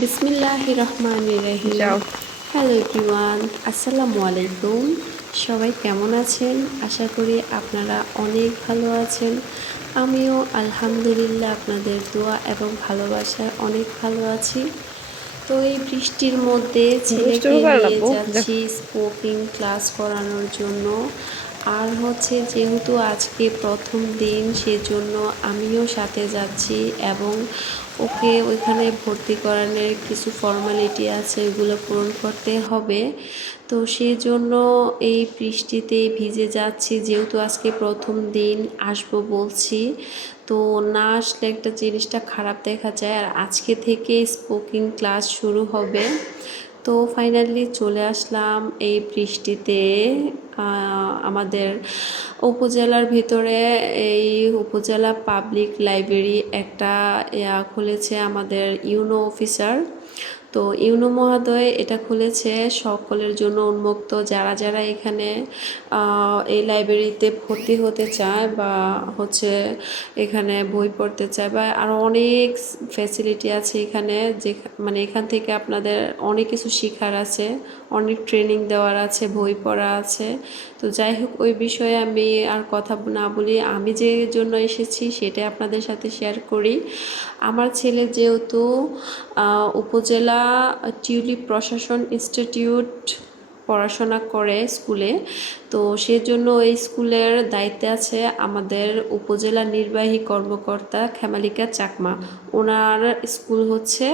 বিসমিল্লাহির রহমানির রহিম। যাও। হ্যালো এভরিওয়ান, আসসালামু আলাইকুম। সবাই কেমন আছেন? আশা করি আপনারা অনেক ভালো আছেন। আমিও আলহামদুলিল্লাহ আপনাদের দোয়া এবং ভালোবাসায় অনেক ভালো আছি। তো এই বৃষ্টির মধ্যে ছেলেকে দুষ্টুমি করে নিয়ে লাগবো। যাও। যাচ্ছি স্পোকিং ক্লাস করানোর জন্য। আর হচ্ছে যেহেতু আজকে প্রথম দিন সেজন্য আমিও সাথে যাচ্ছি এবং ওকে ওইখানে ভর্তি করানোর কিছু ফর্মালিটি আছে, ওগুলো পূরণ করতে হবে। তো সেজন্য এই বৃষ্টিতে ভিজে যাচ্ছি, যেহেতু আজকে প্রথম দিন আসবো বলছি। তো না আসলে একটা জিনিসটা খারাপ দেখা যায়, আর আজকে থেকে স্পোকিং ক্লাস শুরু হবে। তো ফাইনালি চলে আসলাম এই বৃষ্টিতে আমাদের উপজেলার ভিতরে। এই উপজেলা পাবলিক লাইব্রেরি একটা খুলেছে আমাদের ইউনো অফিসার। তো ইউনো মহোদয় এটা খুলেছে সকলের জন্য উন্মুক্ত, যারা যারা এখানে এই লাইব্রেরিতে ভর্তি হতে চায় বা হচ্ছে এখানে বই পড়তে চায় বা আরও অনেক ফ্যাসিলিটি আছে এখানে, যে মানে এখান থেকে আপনাদের অনেক কিছু শেখার আছে, অনেক ট্রেনিং দেওয়ার আছে, বই পড়া আছে। তো যাই হোক, ওই বিষয়ে আমি আর কথা না বলি, আমি যে জন্য এসেছি সেটাই আপনাদের সাথে শেয়ার করি। আমার ছেলে যেহেতু উপজেলা টিউলিপ প্রশাসন ইনস্টিটিউট পড়াশোনা করে স্কুলে, তো সেজন্য এই স্কুলের দায়িত্বে আছে আমাদের উপজেলা নির্বাহী কর্মকর্তা খেমালিকা চাকমা। ওনার স্কুল হচ্ছে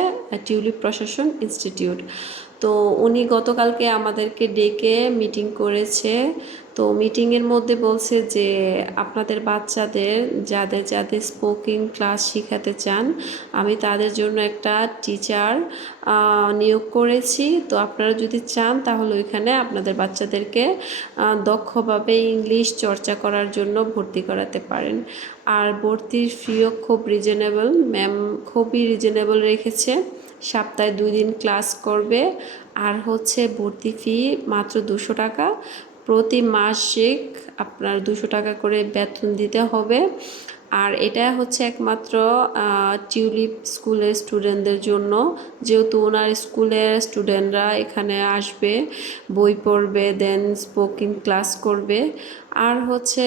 টিউলিপ প্রশাসন ইনস্টিটিউট। তো উনি গতকালকে আমাদেরকে ডেকে মিটিং করেছে। তো মিটিংয়ের মধ্যে বলছে যে আপনাদের বাচ্চাদের যাদের যাদের স্পোকিং ক্লাস শেখাতে চান, আমি তাদের জন্য একটা টিচার নিয়োগ করেছি। তো আপনারা যদি চান তাহলে ওইখানে আপনাদের বাচ্চাদেরকে দক্ষভাবে ইংলিশ চর্চা করার জন্য ভর্তি করাতে পারেন। আর ভর্তির ফিও খুব রিজনেবল, ম্যাম খুবই রিজনেবল রেখেছে। সপ্তাহে 2 দিন ক্লাস করবে। আর হচ্ছে ভর্তি ফি মাত্র 200 টাকা। প্রতি মাসে আপনার 200 টাকা করে বেতন দিতে হবে। আর এটা হচ্ছে একমাত্র টিউলিপ স্কুলের স্টুডেন্টদের জন্য, যেহেতু ওনার স্কুলের স্টুডেন্টরা এখানে আসবে, বই পড়বে, দেন স্পোকিং ক্লাস করবে। আর হচ্ছে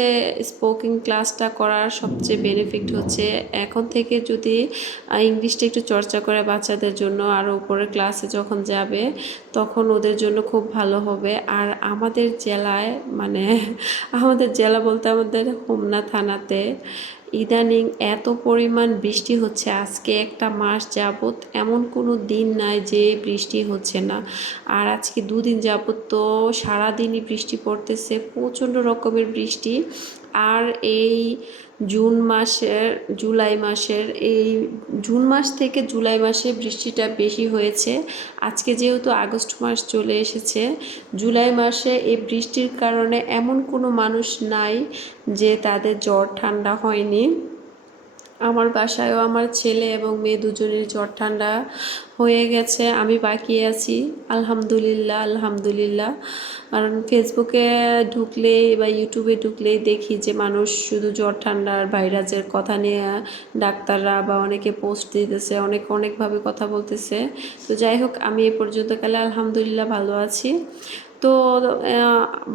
স্পোকিং ক্লাসটা করার সবচেয়ে বেনিফিট হচ্ছে এখন থেকে যদি ইংলিশটা একটু চর্চা করে বাচ্চাদের জন্য, আর উপরের ক্লাসে যখন যাবে তখন ওদের জন্য খুব ভালো হবে। আর আমাদের জেলায় মানে আমাদের জেলা বলতে আমাদের হোমনা থানাতে ইদানিং এত পরিমাণ বৃষ্টি হচ্ছে, আজকে একটা মাস যাবত এমন কোনো দিন নাই যে বৃষ্টি হচ্ছে না। আর আজকে 2 দিন যাবত তো সারাদিনই বৃষ্টি পড়তেছে, প্রচণ্ড রকমের বৃষ্টি। আর এই জুন মাসের জুলাই মাসের এই জুন মাস থেকে জুলাই মাসে বৃষ্টিটা বেশি হয়েছে। আজকে যেহেতু আগস্ট মাস চলে এসেছে, জুলাই মাসে এই বৃষ্টির কারণে এমন কোনো মানুষ নাই যে তাদের জ্বর ঠান্ডা হয়নি। আমার বাসায়ও আমার ছেলে এবং মেয়ে দুজনের জ্বর ঠান্ডা হয়ে গেছে, আমি বাকি আছি। আলহামদুলিল্লাহ আলহামদুলিল্লাহ। কারণ ফেসবুকে ঢুকলেই বা ইউটিউবে ঢুকলেই দেখি যে মানুষ শুধু জ্বর ঠান্ডার ভাইরাসের কথা নিয়ে ডাক্তাররা বা অনেকে পোস্ট দিতেছে, অনেকভাবে কথা বলতেছে। তো যাই হোক, আমি এ পর্যন্ত কালে আলহামদুলিল্লাহ ভালো আছি। তো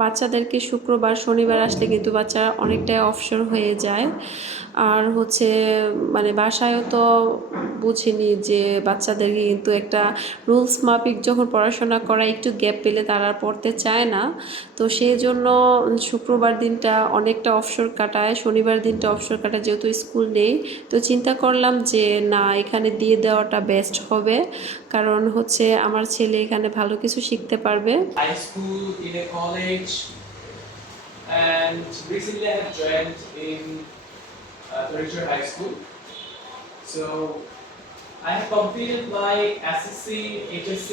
বাচ্চাদেরকে শুক্রবার শনিবার আসলে কিন্তু বাচ্চারা অনেকটাই অবসর হয়ে যায়। আর হচ্ছে মানে বাসায়ও তো বুঝিনি যে বাচ্চাদেরকে কিন্তু একটা রুলস মাফিক যখন পড়াশোনা করা, একটু গ্যাপ পেলে তারা পড়তে চায় না। তো সেই জন্য শুক্রবার দিনটা অনেকটা অবসর কাটায়, শনিবার দিনটা অবসর কাটায়, যেহেতু স্কুল নেই। তো চিন্তা করলাম যে না, এখানে দিয়ে দেওয়াটা বেস্ট হবে, কারণ হচ্ছে আমার ছেলে এখানে ভালো কিছু শিখতে পারবে। High school, in a college, and recently I have joined in Richard High School. So I have completed my SSC, HSC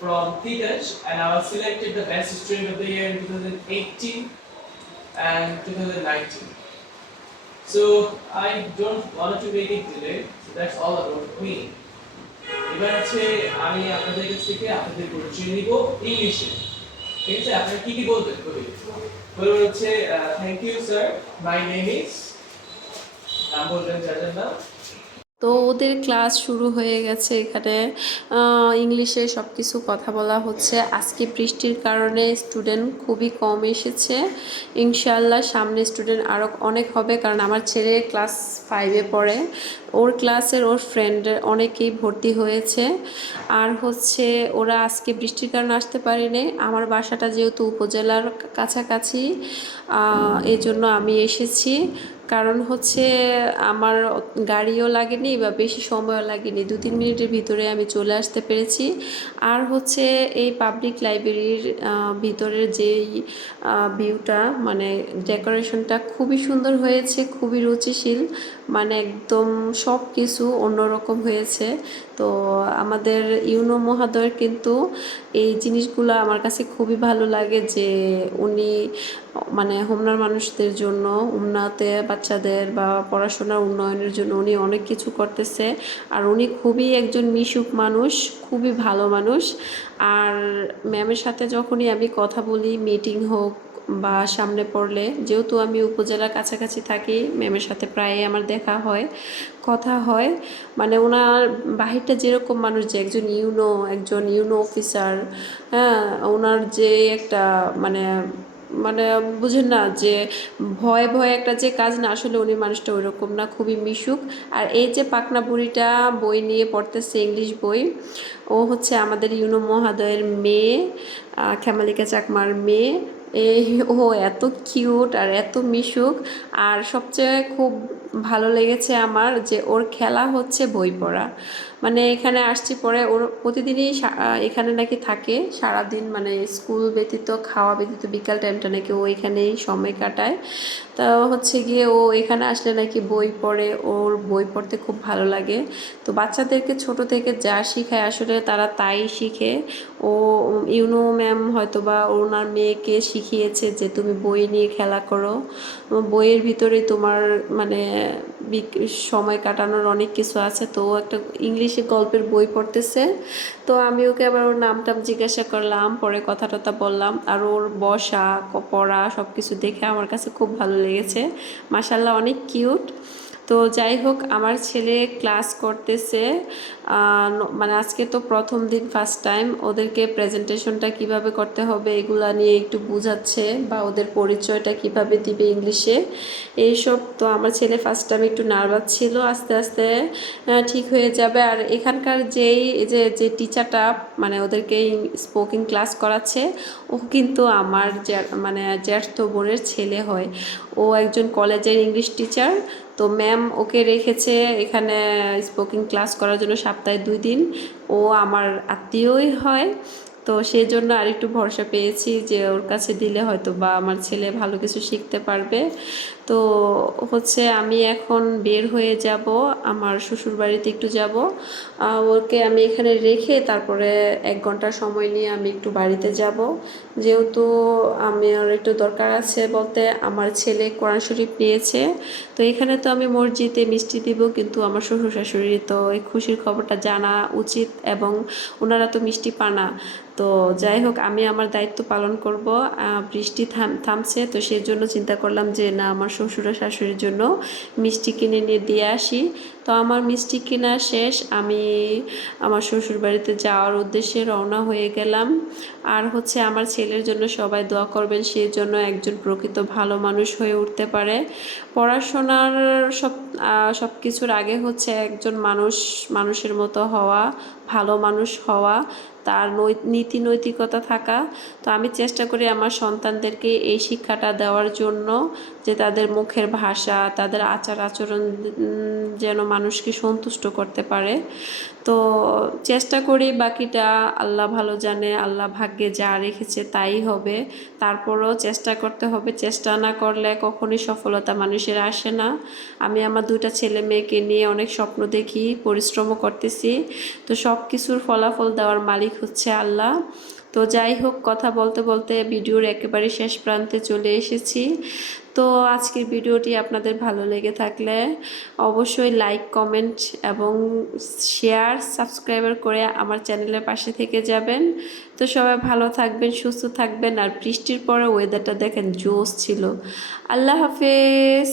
from Titash, and I was selected the best student of the year in 2018 and 2019. So I don't want to make it delay. So that's all about me. এবার হচ্ছে আমি আপনাদের কাছ থেকে আপনাদের পরিচয় নিব ইংলিশে। ঠিক আছে, আপনারা কি কি বলবেন? বলবেন হচ্ছে thank you sir, my name is, নাম বলবেন যার নাম। তো তো ওদের ক্লাস শুরু হয়ে গেছে। এখানে ইংলিশে সব কিছু কথা বলা হচ্ছে। আজকে বৃষ্টির কারণে স্টুডেন্ট খুবই কম এসেছে। ইনশাআল্লাহ সামনে স্টুডেন্ট আরও অনেক হবে, কারণ আমার ছেলে ক্লাস 5-এ পড়ে। ওর ক্লাসের ওর ফ্রেন্ডের অনেকেই ভর্তি হয়েছে। আর হচ্ছে ওরা আজকে বৃষ্টির কারণে আসতে পারেনি। আমার বাসাটা যেহেতু উপজেলার কাছাকাছি, এই জন্য আমি এসেছি। কারণ হচ্ছে আমার গাড়িও লাগেনি বা বেশি সময়ও লাগেনি, 2-3 মিনিটের ভিতরে আমি চলে আসতে পেরেছি। আর হচ্ছে এই পাবলিক লাইব্রেরির ভিতরের যেই ভিউটা, মানে ডেকোরেশনটা খুবই সুন্দর হয়েছে, খুবই রুচিশীল, মানে একদম সব কিছু অন্যরকম হয়েছে। তো আমাদের ইউনো মহোদয়ের কিন্তু এই জিনিসগুলো আমার কাছে খুবই ভালো লাগে, যে উনি মানে হোমনার মানুষদের জন্য, উন্নতে বাচ্চাদের বা পড়াশোনার উন্নয়নের জন্য উনি অনেক কিছু করতেছে। আর উনি খুবই একজন মিশুক মানুষ, খুবই ভালো মানুষ। আর ম্যামের সাথে যখনই আমি কথা বলি, মিটিং হোক বা সামনে পড়লে, যেহেতু আমি উপজেলার কাছাকাছি থাকি, ম্যামের সাথে প্রায় আমার দেখা হয়, কথা হয়। মানে ওনার বাহিরটা যেরকম মানুষ, যে একজন ইউনো অফিসার, হ্যাঁ, ওনার যে একটা মানে মানে বুঝেন না, যে ভয়ে ভয়ে একটা যে কাজ না, আসলে উনি মানুষটা ওই রকম না, খুবই মিশুক। আর এই যে পাকনা বুড়িটা বই নিয়ে পড়তেছে, ইংলিশ বই, ও হচ্ছে আমাদের ইউনো মহোদয়ের মেয়ে, ক্ষেমালিকা চাকমার মেয়ে। এই ও এত কিউট আর এত মিশুক। আর সবচেয়ে খুব ভালো লেগেছে আমার, যে ওর খেলা হচ্ছে বই পড়া। মানে এখানে আসছি পরে ওর প্রতিদিনই এখানে নাকি থাকে সারাদিন, মানে স্কুল ব্যতীত, খাওয়া ব্যতীত বিকাল টাইমটা নাকি ও এখানেই সময় কাটায়। তা হচ্ছে গিয়ে ও এখানে আসলে নাকি বই পড়ে, ওর বই পড়তে খুব ভালো লাগে। তো বাচ্চাদেরকে ছোট থেকে যা শেখায় আসলে তারা তাই শিখে। ও ইউনো ম্যাম হয়তো বা ওনার মেয়েকে শিখিয়েছে যে তুমি বই নিয়ে খেলা করো, বইয়ের ভিতরে তোমার মানে সময় কাটানোর অনেক কিছু আছে। তো ও একটা ইংলিশে গল্পের বই পড়তেছে। তো আমি ওকে আবার ওর নাম টাম জিজ্ঞাসা করলাম, পরে কথা টথা বললাম। আর ওর বসা পড়া সব কিছু দেখে আমার কাছে খুব ভালো লেগেছে, মাশাআল্লাহ অনেক কিউট। তো যাই হোক, আমার ছেলে ক্লাস করতেছে, মানে আজকে তো প্রথম দিন, ফার্স্ট টাইম, ওদেরকে প্রেজেন্টেশনটা কিভাবে করতে হবে এগুলা নিয়ে একটু বুঝাচ্ছে, বা ওদের পরিচয়টা কিভাবে দিবে ইংলিশে, এইসব। তো আমার ছেলে ফার্স্ট টাইম একটু নার্ভাস ছিল, আস্তে আস্তে ঠিক হয়ে যাবে। আর এখানকার যে টিচারটা মানে ওদেরকে স্পোকিং ক্লাস করাচ্ছে, ও কিন্তু আমার মানে জ্যাঠতো বোনের ছেলে হয়। ও একজন কলেজের ইংলিশ টিচার। তো ম্যাম ওকে রেখেছে এখানে স্পোকিং ক্লাস করার জন্য সপ্তাহে 2 দিন। ও আমার আত্মীয়ই হয়। তো সেই জন্য আরেকটু ভরসা পেয়েছি যে ওর কাছে দিলে হয়তো বা আমার ছেলে ভালো কিছু শিখতে পারবে। তো হচ্ছে আমি এখন বের হয়ে যাব, আমার শ্বশুর বাড়িতে একটু যাব। ওকে আমি এখানে রেখে তারপরে 1 ঘন্টা সময় নিয়ে আমি একটু বাড়িতে যাব, যেহেতু আমার একটু দরকার আছে, বলতে আমার ছেলে কোরআন শরীফ নিয়েছে। তো এখানে তো আমি মসজিদে মিষ্টি দিব, কিন্তু আমার শ্বশুর শাশুড়ি তো এই খুশির খবরটা জানা উচিত, এবং ওনারা তো মিষ্টি পানা। তো যাই হোক, আমি আমার দায়িত্ব পালন করব। বৃষ্টি থামছে, তো সেই জন্য চিন্তা করলাম যে না, আমার শ্বশুর শাশুড়ির জন্য মিষ্টি কিনে নিয়ে দিয়ে আসি। তো আমার মিষ্টি কেনা শেষ, আমি আমার শ্বশুর বাড়িতে যাওয়ার উদ্দেশ্যে রওনা হয়ে গেলাম। আর হচ্ছে আমার ছেলের জন্য সবাই দোয়া করবেন, সেই জন্য একজন প্রকৃত ভালো মানুষ হয়ে উঠতে পারে। পড়াশোনার সব কিছুর আগে হচ্ছে একজন মানুষের মতো হওয়া, ভালো মানুষ হওয়া, তার নীতি নৈতিকতা থাকা। তো আমি চেষ্টা করি আমার সন্তানদেরকে এই শিক্ষাটা দেওয়ার জন্য, যে তাদের মুখের ভাষা, তাদের আচার আচরণ যেন মানুষকে সন্তুষ্ট করতে পারে। তো চেষ্টা করি, বাকিটা আল্লাহ ভালো জানে, আল্লাহ ভাগ্যে যা রেখেছে তাই হবে। তারপরেও চেষ্টা করতে হবে, চেষ্টা না করলে কখনোই সফলতা মানুষের আসে না। আমি আমার 2টা ছেলে মেয়েকে নিয়ে অনেক স্বপ্ন দেখি, পরিশ্রমও করতেছি। তো সব কিছুর ফলাফল দেওয়ার মালিক হচ্ছে আল্লাহ। তো যাই হোক, কথা বলতে বলতে ভিডিওর একেবারে শেষ প্রান্তে চলে এসেছি। তো আজকের ভিডিওটি আপনাদের ভালো লেগে থাকলে অবশ্যই লাইক, কমেন্ট এবং শেয়ার, সাবস্ক্রাইবার করে আমার চ্যানেলের পাশে থেকে যাবেন। তো সবাই ভালো থাকবেন, সুস্থ থাকবেন। আর বৃষ্টির পরে ওয়েদারটা দেখেন জোস ছিল। আল্লাহ হাফেজ।